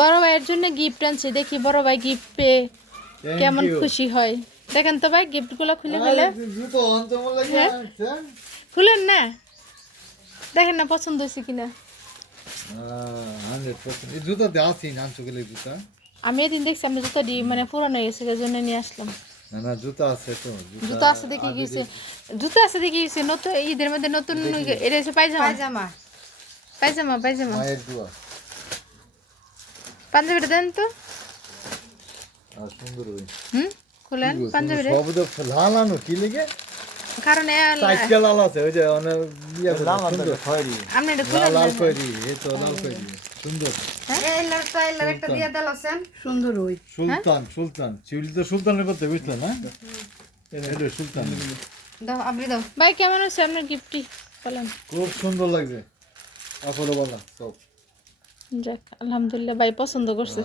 বড় ভাইয়ের জন্য গিফট আনছি, দেখি বড় ভাই গিফট পেয়ে কেমন খুশি হয়। দেখেন তো ভাই গিফটগুলো খুলে ফেলে। খুলেন না, দেখেন না পছন্দ হয়েছে কিনা। আমি এদিন দেখছি আমি জুতা দিই মানে পুরানো হয়ে গেছে, এই জন্য নিয়ে আসলাম। জুতা আছে দেখি গেছে, জুতা আছে দেখি গেছে নতুন ঈদের মধ্যে নতুন। এটা হচ্ছে পায়জামা পায়জামা পায়জামা পায়জামা পাঞ্জাবিটা দেন তো। হুম, খুলেন পাঞ্জাবিটা। কারণ আপনি এটা খুলেন না। ভাই কেমন আছে আপনার গিফটটি বলেন। খুব সুন্দর লাগছে। যাক আলহামদুলিল্লাহ ভাই পছন্দ করছে।